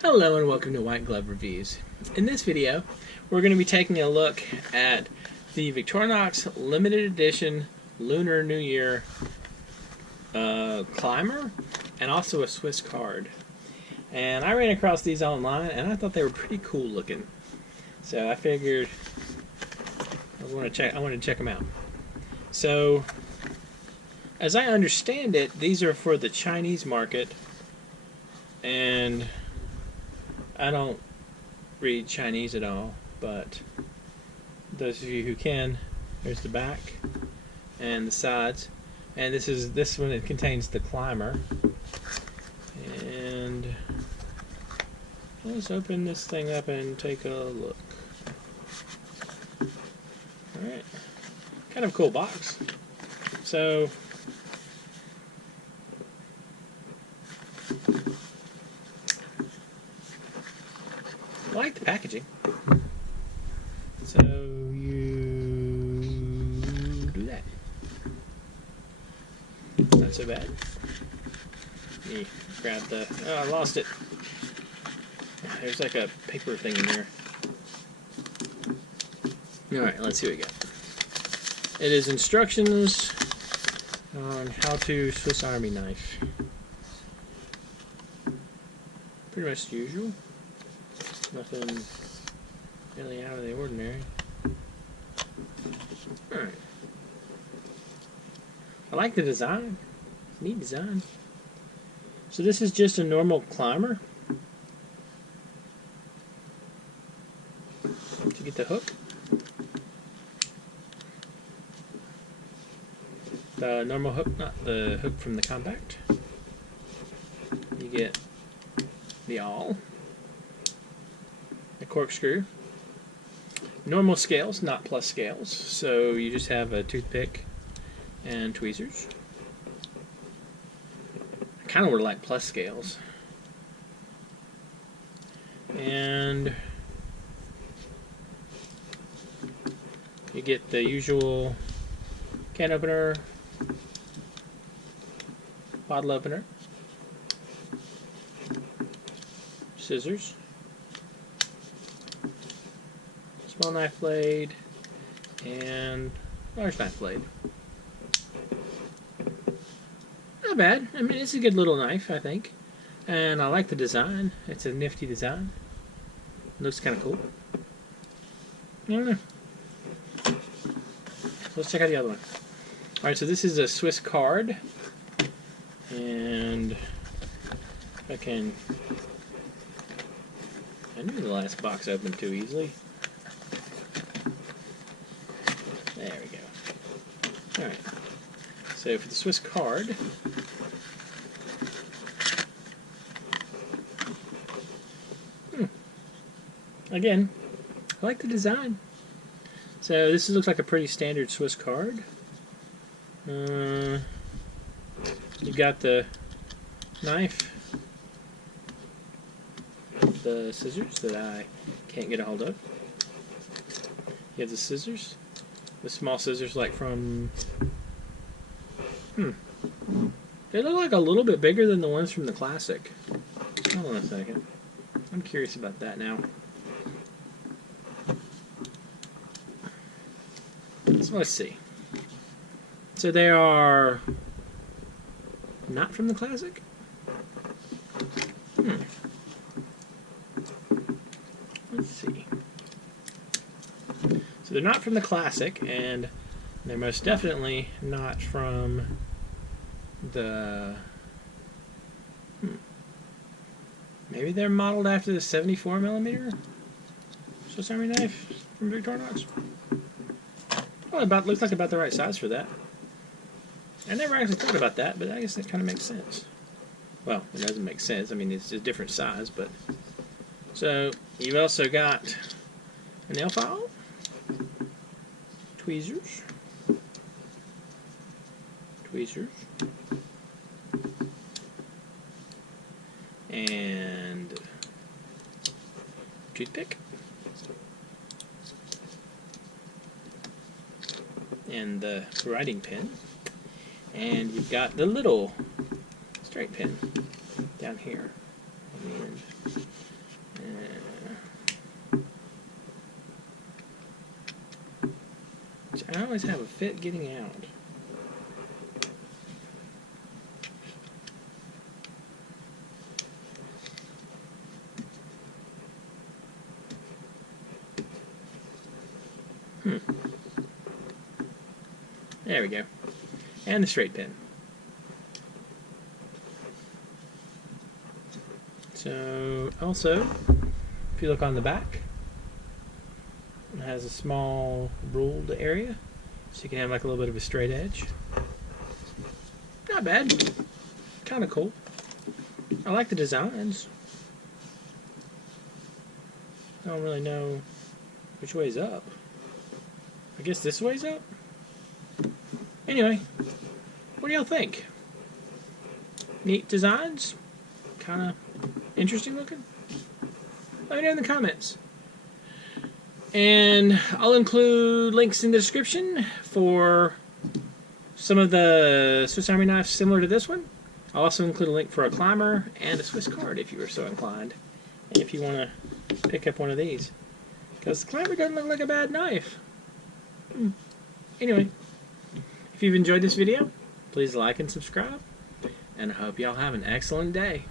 Hello and welcome to White Glove Reviews. In this video, we're going to be taking a look at the Victorinox limited edition Lunar New Year climber and also a SwissCard. And I ran across these online and I thought they were pretty cool looking. So I figured I wanted to check them out. So as I understand it, these are for the Chinese market, and I don't read Chinese at all, but those of you who can, there's the back and the sides, and this one, it contains the climber. And let's open this thing up and take a look. Alright, kind of a cool box. So I like the packaging. So you do that. Not so bad. You grab the... Oh, I lost it. There's like a paper thing in there. Alright, let's see what we got. It is instructions on how to Swiss Army knife. Pretty much the usual. Nothing really out of the ordinary. Alright. I like the design. Neat design. So this is just a normal climber. To get the hook. The normal hook, not the hook from the compact. You get the awl. The corkscrew. Normal scales, not plus scales. So you just have a toothpick and tweezers. I kind of would like plus scales. And you get the usual can opener, bottle opener, scissors, small knife blade, and large knife blade. Not bad. I mean, it's a good little knife, I think. And I like the design. It's a nifty design. Looks kind of cool. I don't know. Let's check out the other one. Alright, so this is a SwissCard. And if I can... I knew the last box opened too easily. There we go. Alright. So for the SwissCard, again, I like the design. So this looks like a pretty standard SwissCard. You've got the knife, the scissors that I can't get a hold of. You have the scissors, the small scissors like from... They look like a little bit bigger than the ones from the Classic. Hold on a second. I'm curious about that now. So let's see. So they are not from the Classic? Let's see. So they're not from the Classic, and they're most definitely not from the... Maybe they're modeled after the 74mm Swiss Army knife from Victorinox. Well, looks like about the right size for that. I never actually thought about that, but I guess that kind of makes sense. Well, it doesn't make sense. I mean, it's a different size, but... So, you've also got a nail file, tweezers, and toothpick, and the writing pen, and you've got the little straight pen down here. And I always have a fit getting out. There we go. And the straight pin. So, also, if you look on the back, it has a small ruled area, so you can have like a little bit of a straight edge. Not bad. Kind of cool. I like the designs. I don't really know which way's up. I guess this way's up? Anyway, what do y'all think? Neat designs? Kind of interesting looking? Let me know in the comments. And I'll include links in the description for some of the Swiss Army knives similar to this one. I'll also include a link for a climber and a SwissCard if you were so inclined. And if you want to pick up one of these. Because the climber doesn't look like a bad knife. Anyway, if you've enjoyed this video, please like and subscribe. And I hope y'all have an excellent day.